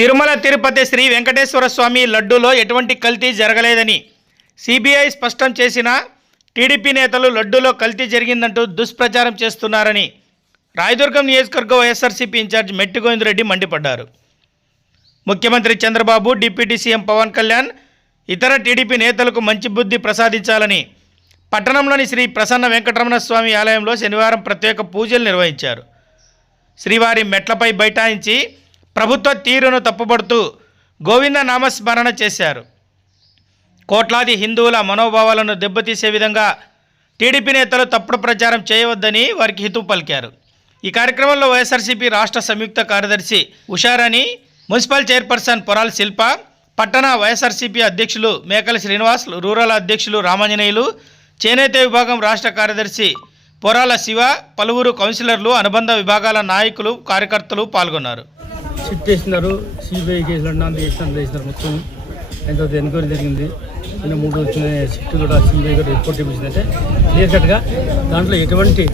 తిరుమల తిరుపతి శ్రీ వెంకటేశ్వర స్వామి లడ్డూలో ఎటువంటి కల్తీ జరగలేదని సిబిఐ స్పష్టం చేసిన టీడీపీ నేతలు లడ్డూలో కల్తీ జరిగిందంటూ దుష్ప్రచారం చేస్తున్నారని రాయదుర్గం నియోజకవర్గ వైఎస్ఆర్సీపీ ఇన్ఛార్జ్ మెట్టిగోవిందరెడ్డి మండిపడ్డారు. ముఖ్యమంత్రి చంద్రబాబు డిప్యూటీ సీఎం పవన్ కళ్యాణ్ ఇతర టీడీపీ నేతలకు మంచి బుద్ధి ప్రసాదించాలని పట్టణంలోని శ్రీ ప్రసన్న వెంకటరమణ స్వామి ఆలయంలో శనివారం ప్రత్యేక పూజలు నిర్వహించారు. శ్రీవారి మెట్లపై బైఠాయించి ప్రభుత్వ తీరును తప్పుపడుతూ గోవింద నామస్మరణ చేశారు. కోట్లాది హిందువుల మనోభావాలను దెబ్బతీసే విధంగా టీడీపీ నేతలు తప్పుడు ప్రచారం చేయవద్దని వారికి హితవు పలికారు. ఈ కార్యక్రమంలో వైఎస్ఆర్సీపీ రాష్ట్ర సంయుక్త కార్యదర్శి ఉషారాణి మున్సిపల్ చైర్పర్సన్ పొరాల్ శిల్ప పట్టణ వైఎస్ఆర్సీపీ అధ్యక్షులు మేకల శ్రీనివాస్ రూరల్ అధ్యక్షులు రామాంజనేయులు చేనేత విభాగం రాష్ట్ర కార్యదర్శి పొరాల శివ పలువురు కౌన్సిలర్లు అనుబంధ విభాగాల నాయకులు కార్యకర్తలు పాల్గొన్నారు. సిట్ చేసినారు. సిబిఐ కేసులు అన్నా చేసినారు చేసినారు మొత్తం. ఎంతో ఎన్క్వైరీ జరిగింది. నిన్న మూడు వచ్చిన సిట్ కూడా సిబిఐ కూడా రిపోర్ట్ ఇప్పించిందంటే క్లియర్ కట్గా దాంట్లో ఎటువంటి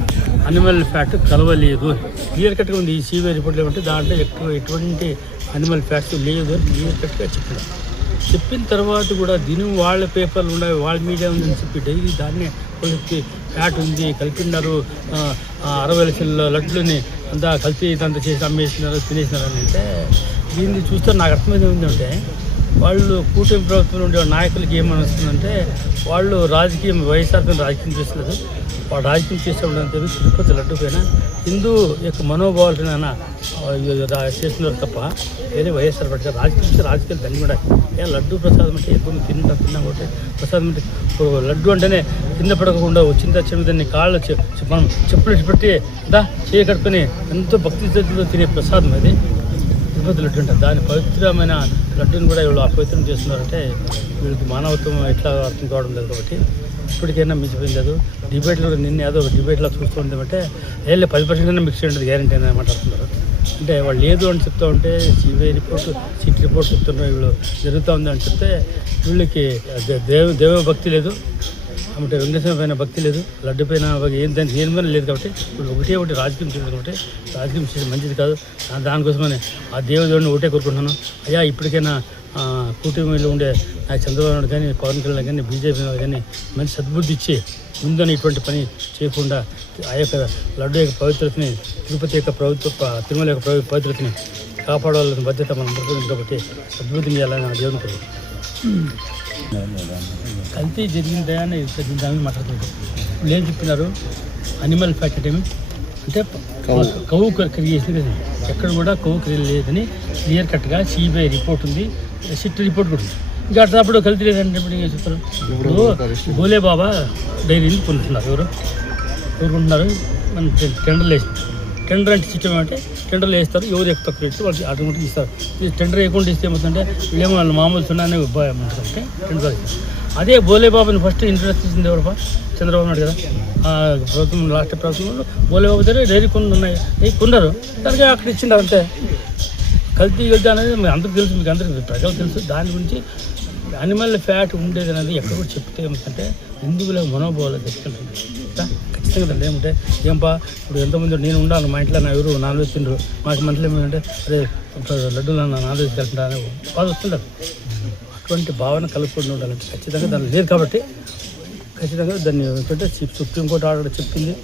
అనిమల్ ఫ్యాట్ కలవలేదు. క్లియర్ కట్గా ఉంది ఈ సిబిఐ రిపోర్ట్ ఏమంటే దాంట్లో ఎక్కువ ఎటువంటి అనిమల్ ఫ్యాట్ లేదు అని క్లియర్ కట్గా చెప్పిన. చెప్పిన తర్వాత కూడా దినం వాళ్ళ పేపర్లు ఉన్నాయి. వాళ్ళ మీడియా ఉందని చెప్పి డైలీ దాన్నే ఫ్యాట్ ఉంది. కలిపిన్నారు అరవై లక్షల లడ్లని అంతా కలిసి ఇదంతా చేసి అమ్మేసినారు తినేసినారు అని అంటే దీన్ని చూస్తే నాకు అర్థమైంది ఏంటంటే వాళ్ళు కూటమి ప్రభుత్వంలో ఉండే నాయకులకి ఏమనిస్తుందంటే వాళ్ళు రాజకీయం వైఎస్ఆర్ రాజకీయం చేస్తున్నారు. వాడు రాజకీయం చేసేవాళ్ళు అని తెలిసి తిరుపతి లడ్డు పైన హిందూ యొక్క మనోభావాల పైన చేస్తున్నారు తప్ప వేరే వైఎస్ఆర్ పట్ల రాజకీయం రాజకీయాలు దాన్ని కూడా. ఏ లడ్డు ప్రసాదం అంటే ఎక్కువ తిన్నా తిన్నా ఒకటి ప్రసాదం అంటే లడ్డు అంటేనే కింద పడకుండా వచ్చిన తక్షణ దాన్ని కాళ్ళు మనం చెప్పులు పెట్టి దా చేయ కట్టుకొని ఎంతో భక్తి శ్రద్ధతో తినే ప్రసాదం అది. తిరుపతి లడ్డు అంటే. దాని పవిత్రమైన లడ్డుని కూడా వీళ్ళు అపవిత్రం చేస్తున్నారంటే వీళ్ళకి మానవత్వం ఎట్లా అర్థం కావడం లేదు కాబట్టి ఇప్పటికైనా మించిపోయింది లేదు. డిబేట్లో నిన్న ఏదో ఒక డిబేట్లో చూస్తూ ఉందామంటే ఏ పది పర్సెంట్ అయినా మిక్స్ ఉంటుంది గ్యారంటీ అని మాట్లాడుతున్నారు. అంటే వాళ్ళు లేదు అని చెప్తా ఉంటే సిబిఐ రిపోర్ట్ సిట్ రిపోర్ట్ చెప్తున్నారు వీళ్ళు జరుగుతూ ఉంది అని చెప్తే వీళ్ళకి దేవ దేవ భక్తి లేదు. అంటే వెంకటేశ్వర పైన భక్తి లేదు. లడ్డు పైన ఏం దానికి ఏం పైన లేదు కాబట్టి ఇప్పుడు ఒకటే ఒకటి రాజకీయం చేయలేదు కాబట్టి రాజకీయం చేయడం మంచిది కాదు. ఆ దానికోసమని ఆ దేవుడిని ఒకటే కోరుకుంటున్నాను. అయ్యా ఇప్పటికైనా కూటమిలో ఉండే చంద్రబాబు నాయుడు కానీ పవన్ కళ్యాణ్ కానీ బీజేపీ కానీ మంచి సద్బుద్ధి ఇచ్చి ముందని ఇటువంటి పని చేయకుండా ఆ యొక్క లడ్డు యొక్క పవిత్రతని తిరుపతి యొక్క ప్రభుత్వ తిరుమల యొక్క పవి- పవిత్రతని కాపాడాలని బాధ్యత మనం ఉంది కాబట్టి సద్బుద్ధి చేయాలని దేవుని కోరుకుంటున్నాను కల్తీ జరిగిందా అని దాని మీద మాట్లాడుతుంది ఇప్పుడు ఏం చెప్పినారు? అనిమల్ ఫ్యాక్టరీ అంటే కవ్వు క్రియ చేసింది కదా. ఎక్కడ కూడా కవ్వు క్రియ లేదని క్లియర్ కట్గా సిబిఐ రిపోర్ట్ ఉంది. సిట్ రిపోర్ట్ కూడా ఇంకా అట్లప్పుడు కల్తీ లేదంటే ఇప్పుడు ఏం చెప్తారు. ఇప్పుడు గోలే బాబా డైరీని కొనుక్కున్నారు ఎవరు? ఎవరు కొంటున్నారు మన టెండర్లు వేసి టెండర్ అంటే సిస్టమ్ అంటే టెండర్లు వేస్తారు ఎవరు ఎక్కువ తక్కువ వాళ్ళకి ఆటోమేటిక్ ఇస్తారు. ఈ టెండర్ వేయకుండా ఇస్తే ఏమవుతుందంటే వీళ్ళేమో వాళ్ళు మామూలు సున్నానే అంటే టెండర్ ఇస్తారు అదే. బోలేబాబుని ఫస్ట్ ఇంట్రెస్ట్ ఇచ్చింది ఎవరు చంద్రబాబు నాయుడు కదా. ఆ ప్రభుత్వం లాస్ట్ ప్రభుత్వంలో బోలేబాబు దగ్గర డైరీ కొన్ని ఉన్నాయి కొన్నారు. దానికి అక్కడ ఇచ్చిండు అంతే. కల్తీ కల్తీ అనేది మీ అందరికి తెలుసు మీకు అందరికి ప్రజలకు తెలుసు. దాని గురించి అనిమల్ ఫ్యాట్ ఉండేది అనేది ఎక్కడ కూడా చెప్తే ఏమిటంటే హిందువుల మనోభావాలు తెచ్చుకుంటుంది ఖచ్చితంగా ఏమంటే ఏమంటే ఏంపా ఇప్పుడు ఎంతమంది నేను ఉండాలి మా ఇంట్లో నా ఎవరు నాన్ వెజ్ తిండ్రు మాకు మనసులో ఏమంటే అరే లడ్డూలు నా నాన్ వెజ్ తింటా అని బాధ వస్తుంటారు. అటువంటి భావన కలుపుకుంటూ ఉండాలంటే ఖచ్చితంగా దాన్ని లేదు కాబట్టి ఖచ్చితంగా దాన్ని ఏంటంటే సుప్రీంకోర్టు ఆర్డర్ చెప్పింది.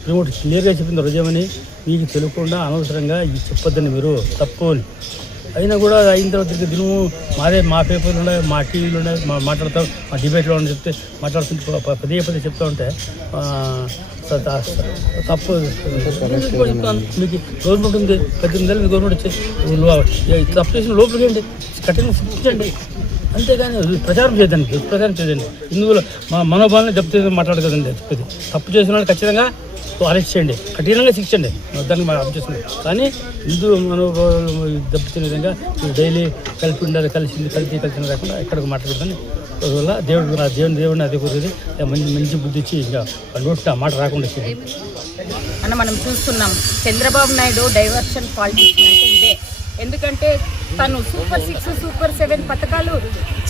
సుప్రీంకోర్టు క్లియర్గా చెప్పింది రుజమని మీకు తెలియకుండా అనవసరంగా ఇది చెప్పొద్దని మీరు తప్పు అని అయినా కూడా అయిన తర్వాత దినము మాదే మా పేపర్లు ఉన్నాయి మా టీవీలు ఉన్నాయి మా మాట్లాడతాం మా డిబేట్లో అని చెప్తే మాట్లాడుతుంటే పదే పదే చెప్తా ఉంటే తప్పు. చెప్తాను. మీకు గవర్నమెంట్ ఉంది పద్దెనిమిది నెలలు గవర్నమెంట్ వచ్చి తప్పు చేసిన లోపలికి అండి కఠినంగా శిక్షించండి అంతేగాని ప్రచారం చేయదండి ప్రచారం చేయదండి. హిందువులు మా మనోభావాన్ని దెబ్బతీసి మాట్లాడకదండి చెప్పేది తప్పు చేసిన వాళ్ళు ఖచ్చితంగా అరెస్ట్ చేయండి కఠినంగా శిక్షండి దాన్ని మనం అర్థం చేస్తున్నాం కానీ హిందూ మనోభావాలు దెబ్బతిన విధంగా డైలీ కలిపి ఉండాలి కలిసింది కలిసి కలిసి కాకుండా ఎక్కడికి మాట్లాడదని అందువల్ల దేవుడు నా దేవుని దేవుడిని అది కుదిరి మంచి మంచి బుద్ధి ఇచ్చి ఇంకా నోటికి ఆ మాట రాకుండా చేయండి. అన్న మనం చూస్తున్నాం చంద్రబాబు నాయుడు డైవర్షన్ పాలిటిక్స్ అంటే ఇదే. ఎందుకంటే తను సూపర్ సిక్స్ సూపర్ సెవెన్ పథకాలు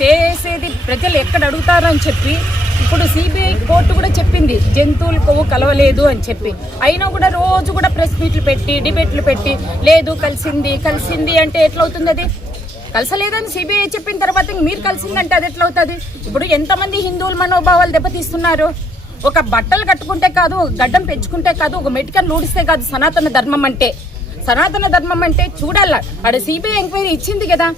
చేసేది ప్రజలు ఎక్కడ అడుగుతారని చెప్పి ఇప్పుడు సిబిఐ కోర్టు కూడా చెప్పింది జంతువులు కొవ్వు కలవలేదు అని చెప్పి. అయినా కూడా రోజు కూడా ప్రెస్ మీట్లు పెట్టి డిబేట్లు పెట్టి లేదు కలిసింది కలిసింది అంటే ఎట్లవుతుంది అది? కలిసలేదని సిబిఐ చెప్పిన తర్వాత మీరు కలిసిందంటే అది ఎట్లవుతుంది? ఇప్పుడు ఎంతమంది హిందువుల మనోభావాలు దెబ్బతీస్తున్నారు? ఒక బట్టలు కట్టుకుంటే కాదు ఒక గడ్డం పెంచుకుంటే కాదు ఒక మెటికన్ లూడిస్తే కాదు సనాతన ధర్మం అంటే. సనాతన ధర్మం అంటే చూడాల. ఆడ సిబిఐ ఎంక్వైరీ ఇచ్చింది కదా.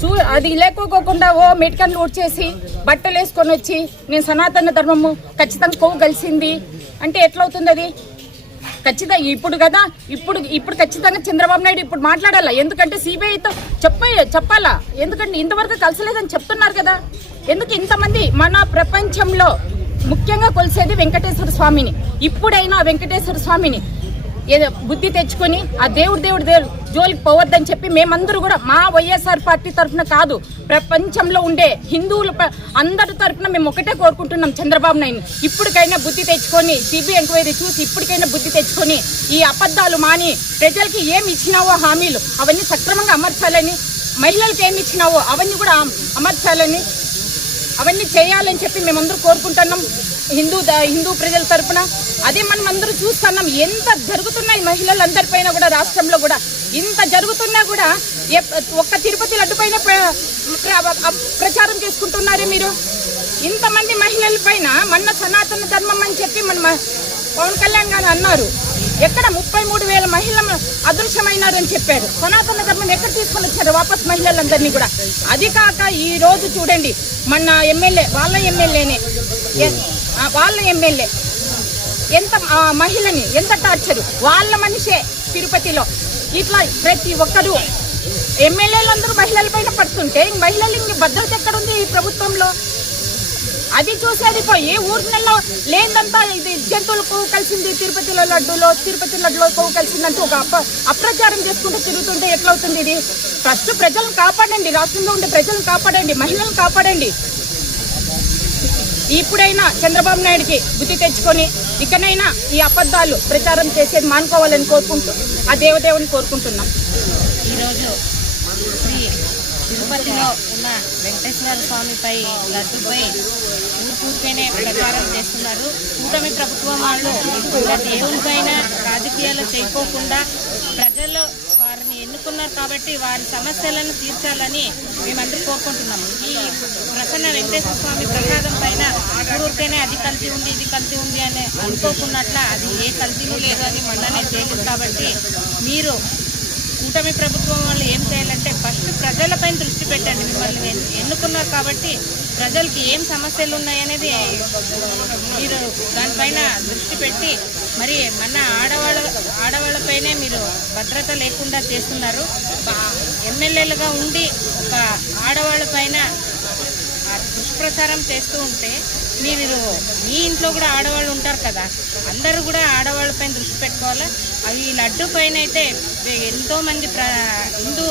చూ అది లేకోకుండా ఓ మెడికల్ లోడ్ చేసి బట్టలు వేసుకొని వచ్చి నేను సనాతన ధర్మము ఖచ్చితంగా కొవ్వు కలిసింది. అంటే ఎట్లవుతుంది అది? ఖచ్చితంగా ఇప్పుడు కదా ఇప్పుడు ఇప్పుడు ఖచ్చితంగా చంద్రబాబు నాయుడు ఇప్పుడు మాట్లాడాలా. ఎందుకంటే సిబిఐతో చెప్ప చెప్పాలా. ఎందుకంటే ఇంతవరకు కలిసలేదని చెప్తున్నారు కదా. ఎందుకు ఇంతమంది మన ప్రపంచంలో ముఖ్యంగా కొలిసేది వెంకటేశ్వర స్వామిని. ఇప్పుడైనా వెంకటేశ్వర స్వామిని. ఏదో బుద్ధి తెచ్చుకొని ఆ దేవుడు దేవుడు దేవుడు జోలికి పోవద్దని చెప్పి మేమందరూ కూడా మా వైఎస్ఆర్ పార్టీ తరఫున కాదు ప్రపంచంలో ఉండే హిందువుల అందరి తరఫున మేము ఒకటే కోరుకుంటున్నాం చంద్రబాబు నాయుడు ఇప్పటికైనా బుద్ధి తెచ్చుకొని సిబిఐ ఎంక్వైరీ చూసి ఇప్పటికైనా బుద్ధి తెచ్చుకొని ఈ అబద్ధాలు మాని ప్రజలకి ఏమి ఇచ్చినావో హామీలు అవన్నీ సక్రమంగా అమర్చాలని మహిళలకు ఏమి ఇచ్చినావో అవన్నీ కూడా అమర్చాలని అవన్నీ చేయాలని చెప్పి మేమందరూ కోరుకుంటున్నాం. హిందూ హిందూ ప్రజల తరఫున అదే మనం అందరూ చూస్తున్నాం ఎంత జరుగుతున్నాయి మహిళలందరిపైన కూడా రాష్ట్రంలో కూడా. ఇంత జరుగుతున్నా కూడా ఒక్క తిరుపతి లడ్డుపైన ప్రచారం చేసుకుంటున్నారే మీరు? ఇంతమంది మహిళల పైన మన సనాతన ధర్మం అని చెప్పి మన పవన్ కళ్యాణ్ గారు అన్నారు. ఎక్కడ ముప్పై మూడు వేల మహిళలు అదృశ్యమైనారని చెప్పారు. సనాతన ధర్మం ఎక్కడ తీసుకొని వచ్చారు వాపస్ మహిళలందరినీ కూడా? అది కాక ఈ రోజు చూడండి మన ఎమ్మెల్యే వాళ్ళ ఎమ్మెల్యేనే. వాళ్ళ ఎమ్మెల్యే. ఎంత మహిళని ఎంత టార్చరు? వాళ్ళ మనిషే తిరుపతిలో. ఇట్లా ప్రతి ఒక్కరు ఎమ్మెల్యేలందరూ మహిళల పైన పడుతుంటే మహిళలు ఇంక భద్రత ఎక్కడుంది ఈ ప్రభుత్వంలో? అది చూసేది పోయి ఊరి నెలలో లేదంతా ఇది జంతువులకు కొవ్వు కలిసింది తిరుపతిలో లడ్డూలో తిరుపతి లడ్డులో కొవ్వు కలిసిందంటూ ఒక అప అప్రచారం చేసుకుంటూ తిరుగుతుంటే ఎట్లవుతుంది ఇది? ఫస్ట్ ప్రజలను కాపాడండి రాష్ట్రంలో ఉండే ప్రజలను కాపాడండి మహిళలను కాపాడండి. ఇప్పుడైనా చంద్రబాబు నాయుడికి బుద్ధి తెచ్చుకొని ఇకనైనా ఈ అబద్ధాలు ప్రచారం చేసేది మానుకోవాలని కోరుకుంటూ ఆ దేవదేవుని కోరుకుంటున్నాం. ఈరోజు శ్రీ తిరుపతిలో ఉన్న వెంకటేశ్వర స్వామిపై లడ్డుపై ఊరికూరికైనే ప్రచారం చేస్తున్నారు. కూటమి ప్రభుత్వం వాళ్ళు దేవునిపైన రాజకీయాలు చేయకోకుండా ప్రజలు వారిని ఎన్నుకున్నారు కాబట్టి వారి సమస్యలను తీర్చాలని మేమందరూ కోరుకుంటున్నాము. ఈ ప్రసన్న వెంకటేశ్వర స్వామి ప్రసాదం పైన ఊరికైనా అది కల్తీ ఉంది ఇది కల్తీ ఉంది అని అనుకోకున్నట్ల అది ఏ కల్తీ లేదు అని మొన్ననే చేయలేదు కాబట్టి మీరు కూటమి ప్రభుత్వం వాళ్ళు ఏం చేయాలంటే ఫస్ట్ ప్రజలపైన దృష్టి పెట్టండి మిమ్మల్ని నేను ఎన్నుకున్నారు కాబట్టి ప్రజలకి ఏం సమస్యలు ఉన్నాయనేది మీరు దానిపైన దృష్టి పెట్టి మరి మన ఆడవాళ్ళ ఆడవాళ్ళపైనే మీరు భద్రత లేకుండా చేస్తున్నారు. ఎమ్మెల్యేలుగా ఉండి ఒక ఆడవాళ్ళపైన దుష్ప్రచారం చేస్తూ ఉంటే మీరు మీ ఇంట్లో కూడా ఆడవాళ్ళు ఉంటారు కదా అందరూ కూడా ఆడవాళ్ళపైన దృష్టి పెట్టుకోవాలి? అవి ఈ లడ్డు పైన అయితే ఎంతోమంది ప్ర హిందూ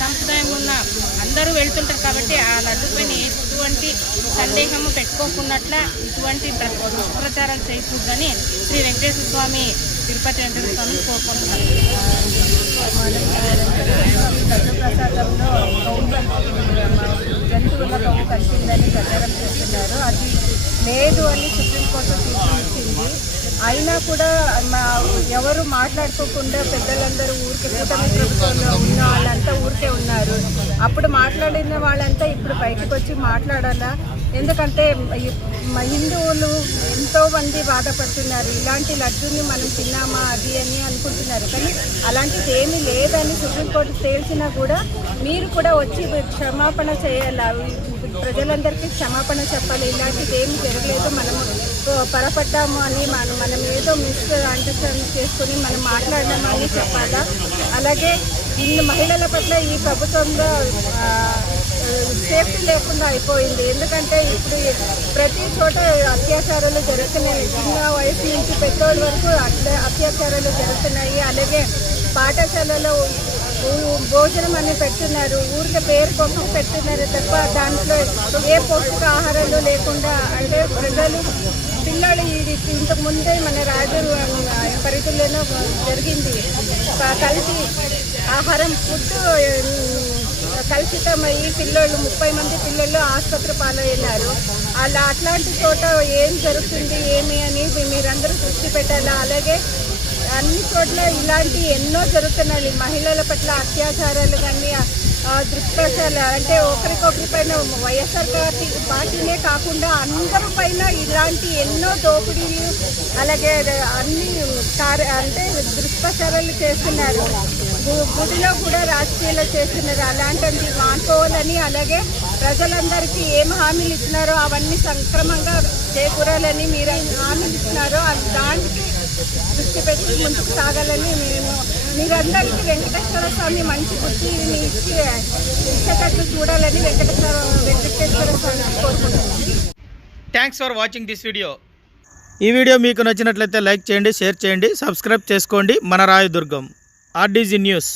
సంప్రదాయం ఉన్న అందరూ వెళ్తుంటారు కాబట్టి ఆ లడ్డు పైన ఎటువంటి సందేహము పెట్టుకోకున్నట్ల ఇటువంటి ప్ర- దుష్ప్రచారాలు చేయకూడదని శ్రీ వెంకటేశ్వర స్వామి తిరుపతి వెంకటేశ్వర స్వామిని కోరుకుంటున్నాను లడ్డు ప్రసాదంలో కొవ్వు కలిపి జంతువుల కొవ్వు కలిపిందని ప్రచారం చేస్తున్నారు అది లేదు అని సుప్రీంకోర్టు తీర్పు ఇచ్చింది అయినా కూడా మా ఎవరు మాట్లాడుకోకుండా పెద్దలందరూ ఊరికే కూటమి ప్రభుత్వంలో ఉన్న వాళ్ళంతా ఊరికే ఉన్నారు. అప్పుడు మాట్లాడిన వాళ్ళంతా ఇప్పుడు బయటకు వచ్చి మాట్లాడాలా? ఎందుకంటే హిందువులు ఎంతో మంది బాధపడుతున్నారు. ఇలాంటి లడ్డూని మనం తిన్నామా అది అని అనుకుంటున్నారు. కానీ అలాంటిది ఏమీ లేదని సుప్రీంకోర్టు తేల్చినా కూడా మీరు కూడా వచ్చి క్షమాపణ చేయాలి? ప్రజలందరికీ క్షమాపణ చెప్పాలి. ఇలాంటిది ఏమి జరగలేదు. మనము పొరపడ్డాము అని మనం మనం ఏదో మిస్ అండర్స్టాండ్ చేసుకుని మనం మాట్లాడదామని చెప్పాలా? అలాగే ఇన్ని మహిళల పట్ల ఈ ప్రభుత్వంలో సేఫ్టీ లేకుండా అయిపోయింది. ఎందుకంటే ఇప్పుడు ప్రతి చోట అత్యాచారాలు జరుగుతున్నాయి. చిన్న వయసు నుంచి పెద్దోళ్ళ వరకు అట్లా అత్యాచారాలు జరుగుతున్నాయి. అలాగే పాఠశాలలో భోజనం అని పెడుతున్నారు. ఊరికే పేరు కోసం పెడుతున్నారు తప్ప దాంట్లో ఏ పౌష్టికాహారాలు లేకుండా అంటే ప్రజలు పిల్లలు ఇది ఇంతకు ముందే మన రాజు పరిధిలోనూ జరిగింది. కలిసి ఆహారం ఫుడ్ కలుషితమయ్యి పిల్లలు ముప్పై మంది పిల్లలు ఆసుపత్రి పాలయ్యారు. అలా అట్లాంటి చోట ఏం జరుగుతుంది ఏమి అని మీరందరూ దృష్టి పెట్టాలి? అలాగే అన్ని చోట్ల ఇలాంటి ఎన్నో జరుగుతున్నాయి. మహిళల పట్ల అత్యాచారాలు కానీ దృక్పథాలు. అంటే ఒకరికొకరి పైన వైఎస్ఆర్ పార్టీ పార్టీనే కాకుండా అందరి పైన ఇలాంటి ఎన్నో దోపిడీలు అలాగే అన్ని కార్య అంటే దృక్పథాలు చేస్తున్నారు. గుడిలో కూడా రాజకీయాలు చేస్తున్నారు. అలాంటివి మానుకోవాలని అలాగే ప్రజలందరికీ ఏం హామీలు ఇచ్చినారో అవన్నీ సంక్రమంగా చేకూరాలని మీరు హామీలు ఇచ్చినారో అది దానికి దృష్టి పెట్టి ముందుకు సాగాలని మేము మీరందరికీ వెంకటేశ్వర స్వామి మంచి బుద్ధిని ఇచ్చి ఇచ్చేటట్లు చూడాలని వెంకటేశ్వర వెంకటేశ్వర స్వామి కోరుకుంటున్నాను. Thanks for watching this video ఈ వీడియో మీకు నచ్చినట్లయితే లైక్ చేయండి షేర్ చేయండి సబ్స్క్రైబ్ చేసుకోండి. మన రాయదుర్గం ఆర్డీజీ న్యూస్.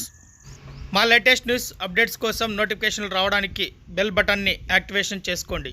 మా లేటెస్ట్ న్యూస్ అప్డేట్స్ కోసం నోటిఫికేషన్లు రావడానికి బెల్ బటన్ని యాక్టివేషన్ చేసుకోండి.